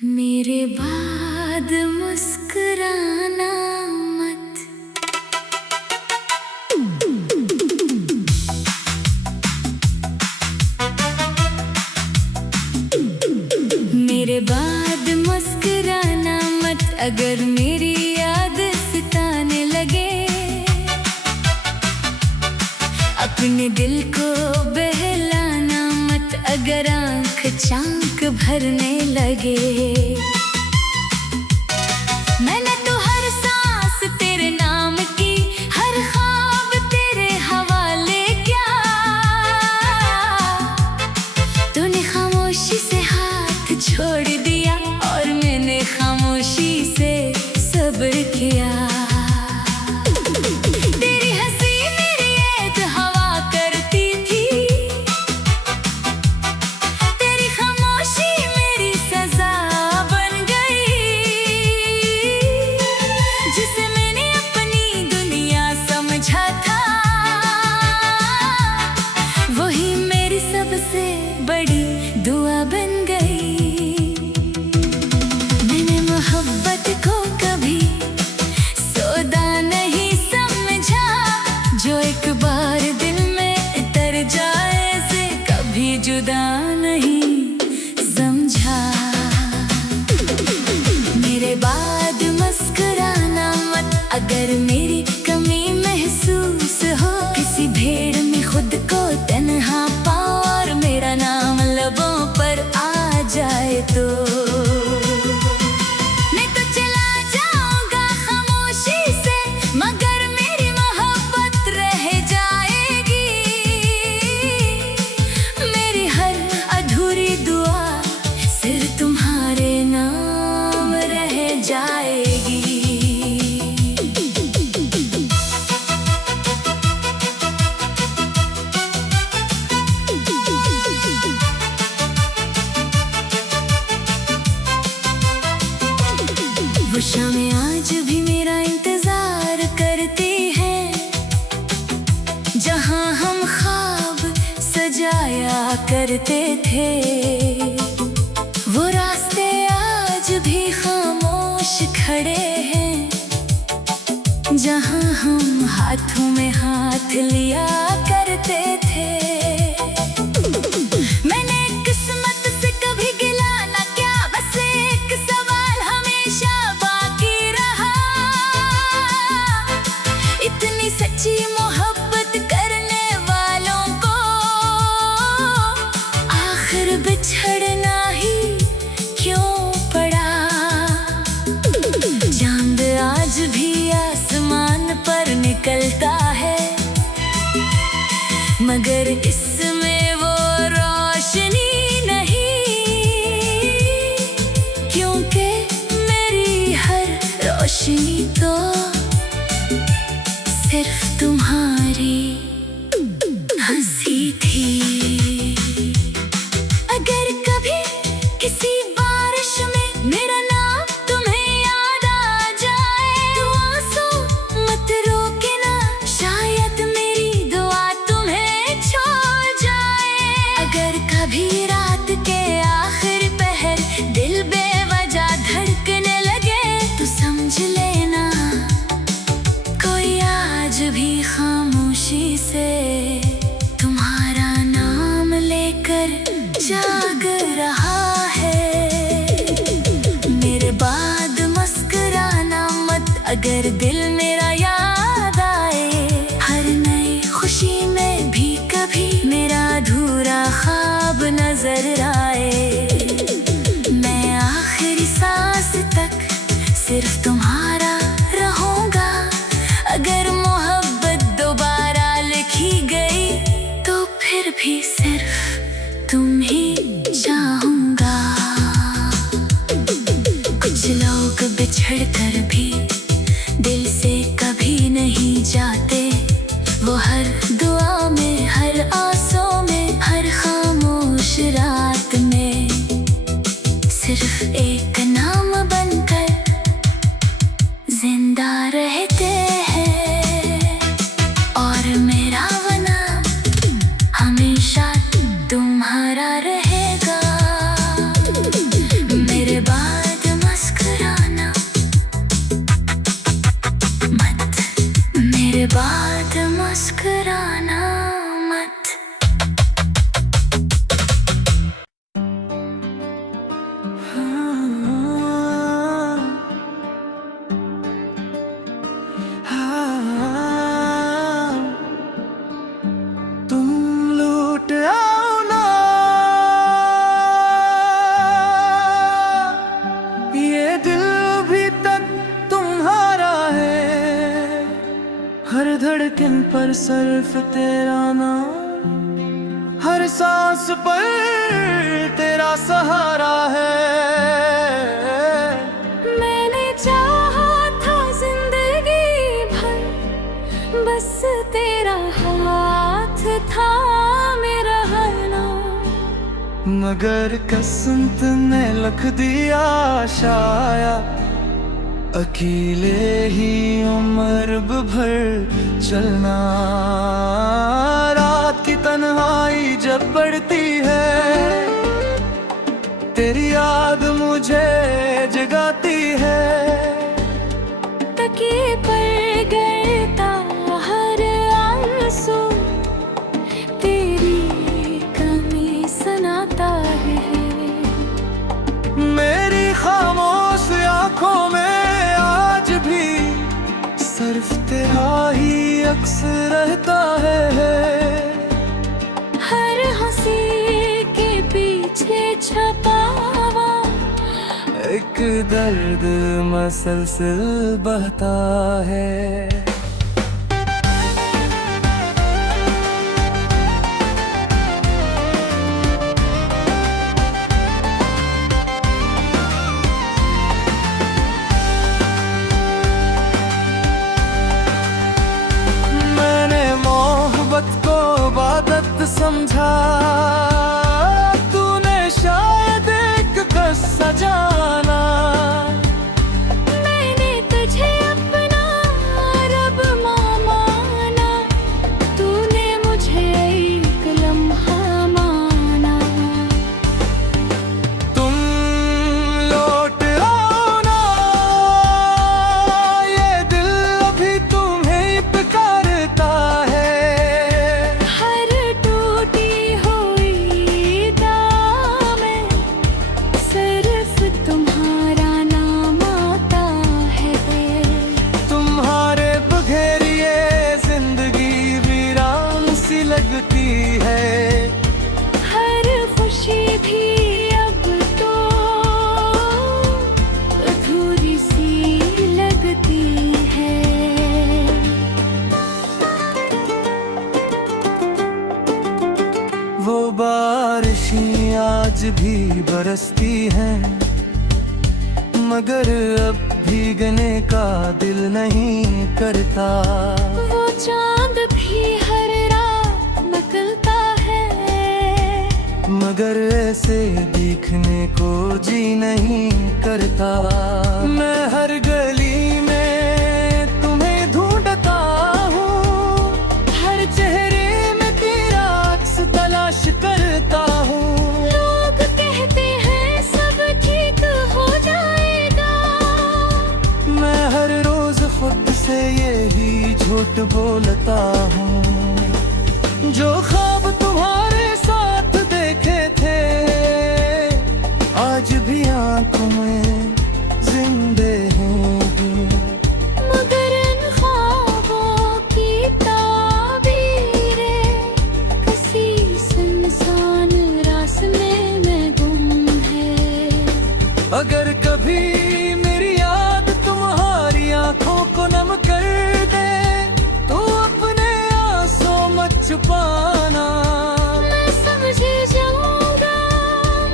मेरे बाद मुस्कुराना मत। मेरे बाद मुस्कुराना मत, अगर मेरी याद सताने लगे। अपने दिल को बहलाना मत, अगर आँख चाक भरने लगे। मैंने तो हर सांस तेरे नाम की, हर ख्वाब तेरे हवाले किया। तूने खामोशी से हाथ छोड़ दिया और मैंने खामोशी से सब्र किया। तेरी हंसी मेरी ऐद हवा करती थी, तेरी खामोशी मेरी सजा बन गई। जिसे मैंने अपनी दुनिया समझा था, वही मेरी सबसे बड़ी दुआ बन गई। मैंने मोहब्बत को कभी सौदा नहीं समझा, जो एक बार दिल में उतर जाए से कभी जुदा नहीं समझा। मेरे बाद मुस्कुराना मत, अगर मेरी कमी महसूस हो। किसी भीड़ में खुद को तन्हा पाओ और मेरा नाम लबों पर आ जाए तो मैं तो चला जाऊंगा खामोशी से, मगर मेरी मोहब्बत रह जाएगी। मेरी हर अधूरी दुआ सिर्फ तुम्हारे नाम रह जाएगी। वो शामें आज भी मेरा इंतजार करती हैं, जहां हम ख्वाब सजाया करते थे। वो रास्ते आज भी खामोश खड़े हैं, जहां हम हाथों में हाथ लिया करते थे। मैंने किस्मत से कभी गिला ना किया, बस एक सवाल हमेशा बाकी रहा। इतनी सच्ची मोहब्बत करने वालों को आखिर बिछड़ना ही क्यों पड़ा। चांद आज भी आसमान पर निकलता है, मगर इसमें वो रोशनी नहीं, क्योंकि मेरी हर रोशनी तो सिर्फ तुम्हारी हंसी थी। अगर कभी किसी बारिश में मेरा नाम तुम्हें याद आ जाए, तो आंसू मत रोकना, शायद मेरी दुआ तुम्हें छोड़ जाए। अगर कभी रात के आखिर पहर दिल बेवजह धड़कने लगे, तो समझ लेना कोई आज भी खामोशी से तुम्हारा नाम लेकर जाग रहा है। मेरे बाद मुस्कुराना मत, अगर दिल मेरा याद आए। हर नई खुशी में भी कभी मेरा अधूरा ख्वाब नजर आए। मैं आखिरी सांस तक सिर्फ तुम्हारा रहूंगा। अगर मोहब्बत दोबारा लिखी गई, तो फिर भी सिर्फ तुम ही चाहूंगा। कुछ लोग बिछड़ कर भी दिल से कभी नहीं जाते। वो हर दुआ में, हर आंसू में, हर खामोश रात में सिर्फ एक नाम बनकर जिंदा रहते हैं। और मेरा वो नाम हमेशा तुम्हारा रहेगा। मेरे बाद सिर्फ तेरा नाम, हर सांस पर तेरा सहारा है। मैंने चाहा था जिंदगी भर, बस तेरा हाथ था मेरा रहना। मगर किस्मत ने लिख दिया शायद, अकेले ही उम्र भर चलना। रात की तन्हाई जब बढ़ती है, तेरी याद मुझे जगाती है। तकिए पर गिरता हर आंसू, तेरी कमी सुनाता है। मेरी खामोश आंखों में आज भी सिर्फ तेरा ही अक्स रहता है। हर हंसी के पीछे छपा हुआ एक दर्द मसलसल बहता है। को इबादत समझा, तूने शायद एक किस्सा जाना। मैंने तुझे अपना रब माना, तूने मुझे एक लम्हा माना। तुम लौट आओ ना, ये दिल अभी तुम्हें पुकारता है। तुम्हारा नाम आता है। तुम्हारे बघेरिए जिंदगी वीरान सी लगती है। हर खुशी भी अब तो अधूरी सी लगती है। वो बारिशें आज भी बरसती हैं, मगर अब भीगने का दिल नहीं करता। वो चांद भी हर रात निकलता है, मगर ऐसे दिखने को जी नहीं करता। मैं हर गली में तुम्हें ढूंढता हूँ, हर चेहरे में तेरा अक्स तलाश करता हूँ। लोग कहते हैं सब ठीक हो जाएगा, मैं हर रोज खुद से यही झूठ बोलता हूँ। जो ख्वाब तुम्हारे साथ देखे थे आज भी आंखों में जिंदे हैं। मगर इन ख्वाबों की ताबीरें किसी सुनसान रास्ते में गुम है। अगर कभी मेरी याद तुम्हारी आंखों को नम कर दे, तो अपने आंसू मत छुपाना। मैं समझ जाऊंगा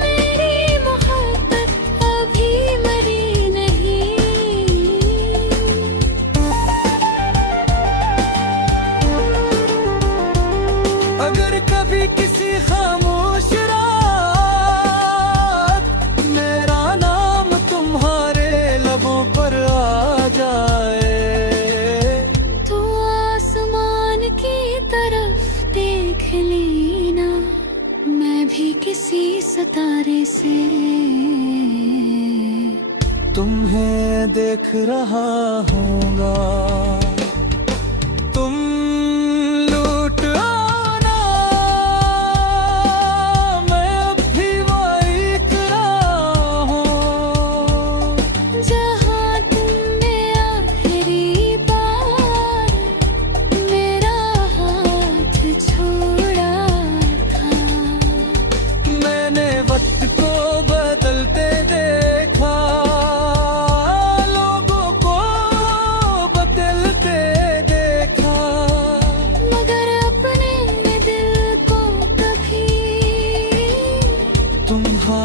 मेरी मोहब्बत अभी मरी नहीं। अगर कभी किसी खामोश रात मेरा नाम तुम्हारे लबों पर आ जाए, तो आसमान की तरफ देख लेना, मैं भी किसी सितारे से तुम्हें देख रहा हूँगा। तुम लूट आना, मैं अब भी बारीक रहा हूँ। जहाँ तुमने आखिरी बार मेरा हाथ छोड़ा था। मैंने वक्त को बदलते देखा, लोगों को बदलते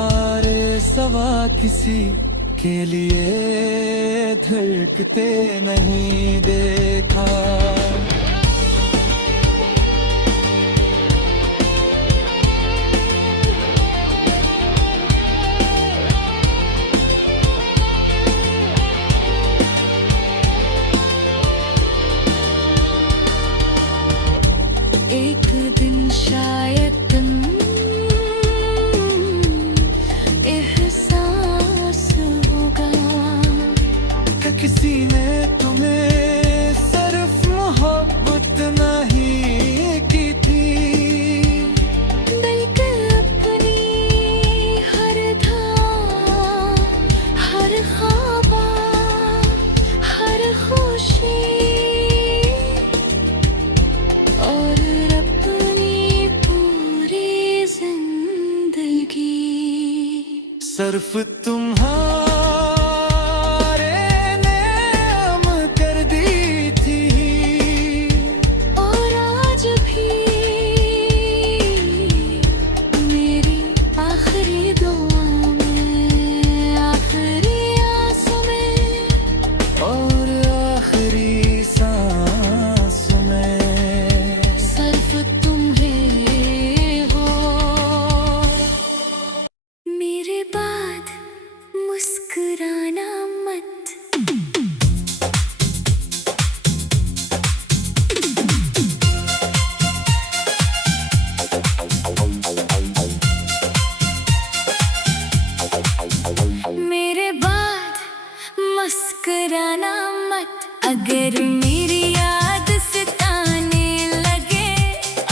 हारे सवा किसी के लिए धड़कते नहीं देखा। एक दिन शायद तुम एहसास होगा कि किसी ने तुम्हें सिर्फ मोहब्बत नहीं की थी, बल्कि अपनी हर धार, हर ख्वाबा, हर खुशी और अपनी पूरी जिंदगी सिर्फ तुम्हारे नाम कर दी थी। और आज भी मेरी आखिरी दुआ में, आखिरी आंसू में और आखिरी सांस में सिर्फ तुम्हें हो। मेरे बाद मुस्कुराना मत। मेरे बाद मुस्कुराना मत। अगर मेरी याद सताने लगे,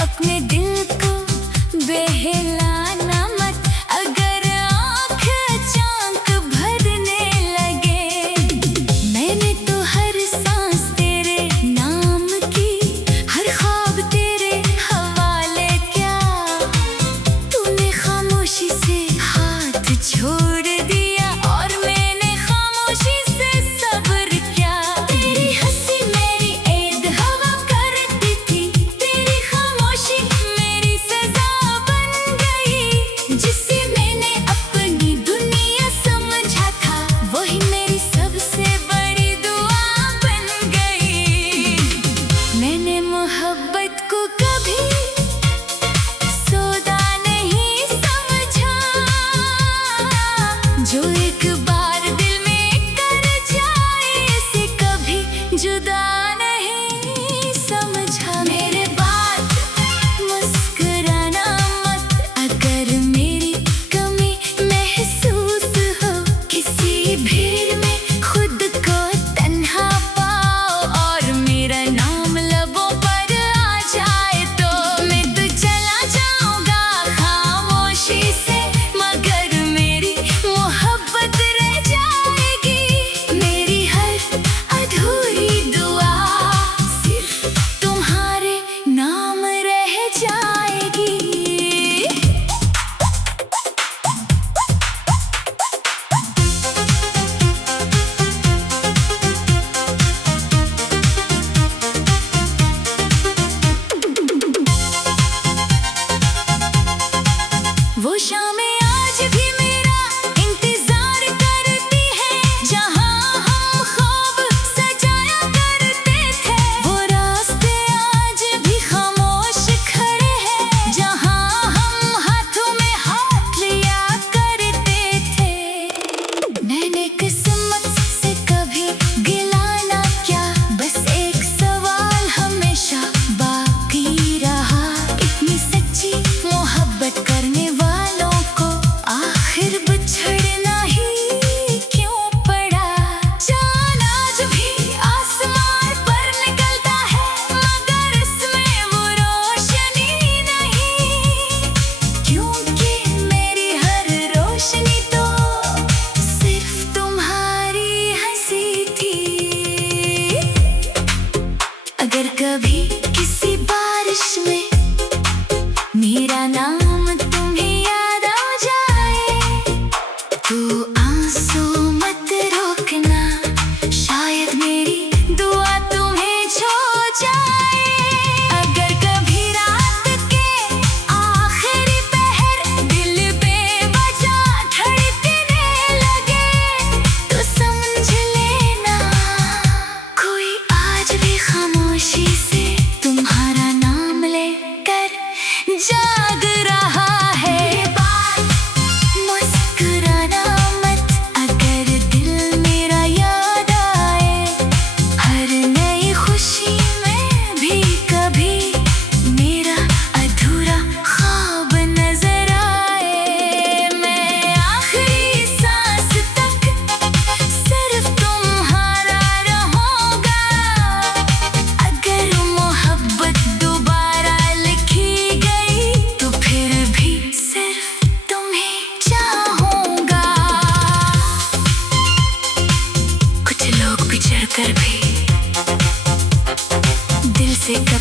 अपने दिल को बहलाना मत। अगर आँख अचानक भरने लगे, मैंने तो हर सांस तेरे नाम की, हर ख्वाब तेरे हवाले क्या। तूने खामोशी से हाथ छोड़ दिया और मैंने खामोशी से सब्र किया। तेरी हंसी में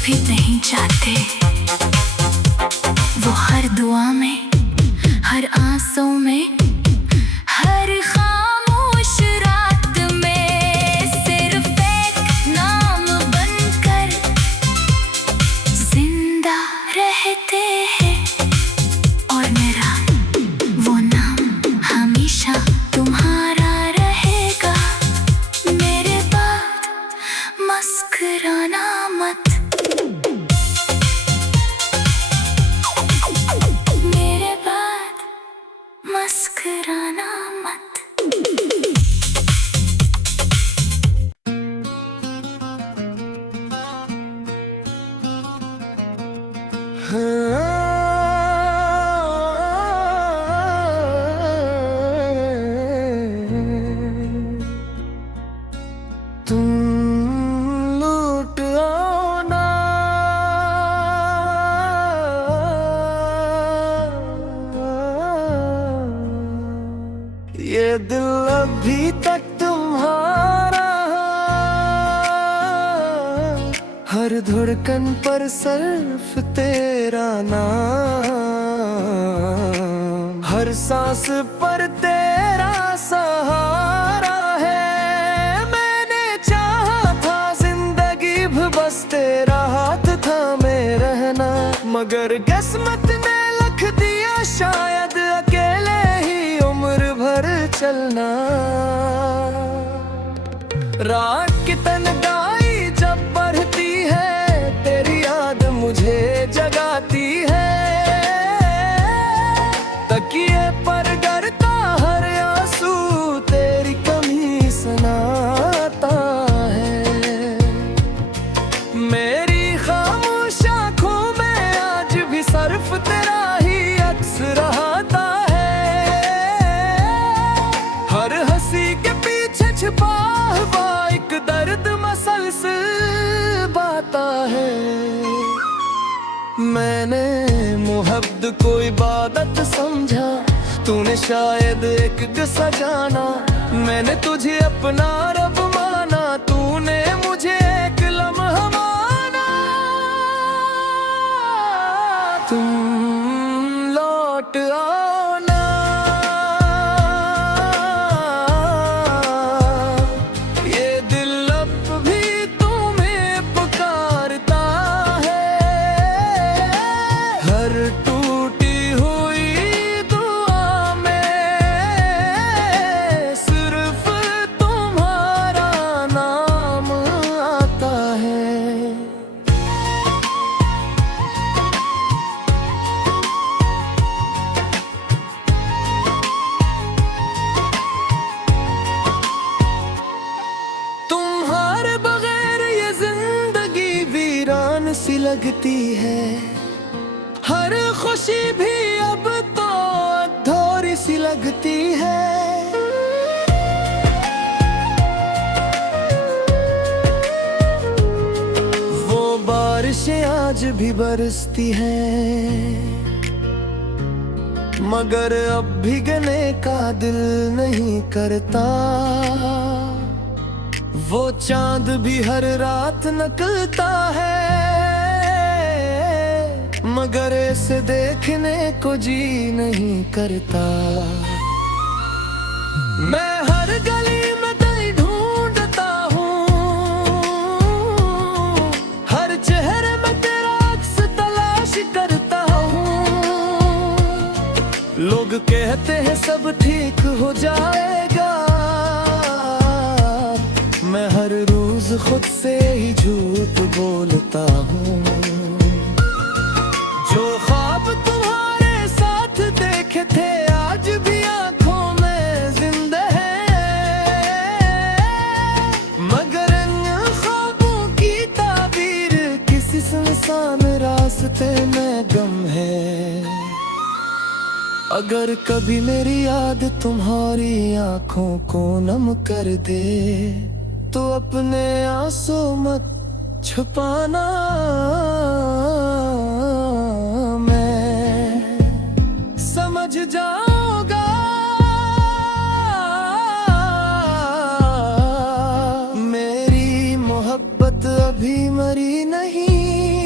कभी नहीं जाते। वो हर दुआ में, हर आंसू में, हर खामोश रात में सिर्फ एक नाम बनकर जिंदा रहते हैं। और मेरा वो नाम हमेशा तुम्हारा रहेगा। मेरे बाद मुस्कुराना मत, मेरे बाद मुस्कुराना मत। तुम लूट आओ ना, ये दिल अभी तक तुम्हारा, हर धड़कन पर सिर्फ तेरा नाम, हर सांस पर तेरा सहारा है। मैंने चाहा था जिंदगी भी बस तेरा हाथ थामे रहना, मगर किस्मत ने लिख दिया शायद अकेले ही उम्र भर चलना। रात की तन्हाई जब बढ़ती है, तेरी याद मुझे जगाती है। तकिए पर गिरता हर आंसू तेरी कमी सुनाता है। मेरी खामोश आँखों में आज भी सिर्फ तेरा ही अक्स रहता है। हर हंसी के पीछे छिपा हुआ एक दर्द मसलसल बाता है। मैंने मोहब्बत को इबादत समझा, तूने शायद एक किस्सा जाना। मैंने तुझे अपना रब माना, तूने मुझे एक लम्हा माना। तुम लौट आओ ना, ये दिल अब भी तुम्हें पुकारता है। हर टूटी हुई दुआ में सिर्फ तुम्हारा नाम आता है। तुम्हारे बगैर ये जिंदगी वीरान सी लगती है। हर खुशी भी अब तो अधूरी सी लगती है। वो बारिशें आज भी बरसती हैं, मगर अब भीगने का दिल नहीं करता। वो चांद भी हर रात निकलता है, मगर इसे देखने को जी नहीं करता। मैं हर गली में दिल ढूंढता हूँ, हर चेहरे में तेरा अक्स तलाश करता हूँ। लोग कहते हैं सब ठीक हो जाएगा, मैं हर रोज खुद से ही झूठ बोलता हूँ। जो ख्वाब तुम्हारे साथ देखे थे आज भी आंखों में जिंदा है, मगर इन ख्वाबों की ताबीर किसी सुनसान रास्ते में गम है। अगर कभी मेरी याद तुम्हारी आंखों को नम कर दे, तो अपने आंसू मत छुपाना। मैं समझ जाऊंगा, मेरी मोहब्बत अभी मरी नहीं।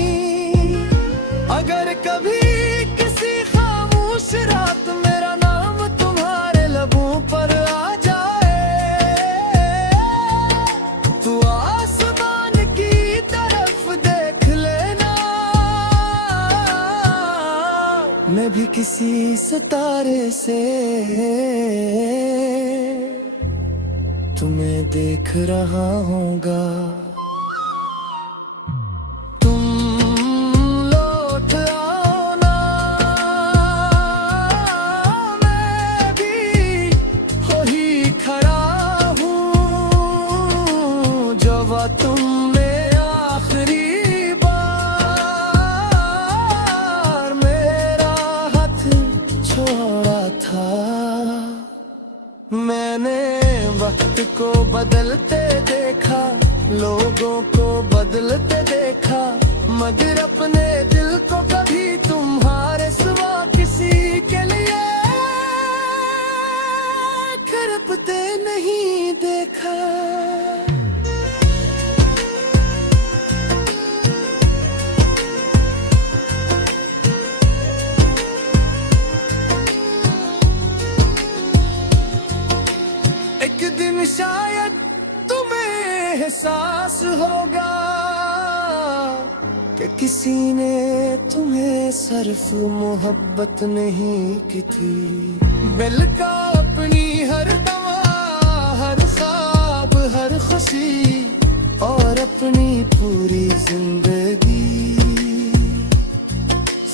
किसी सितारे से तुम्हें देख रहा हूँगा। तुम लौट आओ ना, मैं भी हो ही खड़ा हूँ। जब तुमने आखिरी बार मेरा हाथ छोड़ा था, मैंने वक्त को बदलते देखा, लोगों को बदलते देखा, मगर अपने दिल को कभी तुम्हारे सिवा किसी के लिए खरपते नहीं देखा। एक दिन शायद तुम्हें एहसास होगा कि किसी ने तुम्हें सिर्फ मोहब्बत नहीं की थी, बल्कि अपनी हर दवा, हर ख्वाब, हर खुशी और अपनी पूरी जिंदगी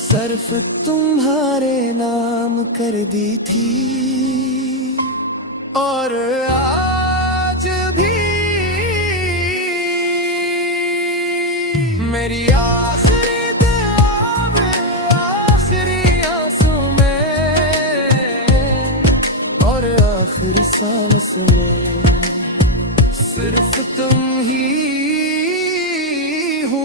सिर्फ तुम्हारे नाम कर दी थी। और आज भी मेरी आखिरी दुआ में, आखिरी आंसू में और आखिरी सांस में सिर्फ तुम ही हो।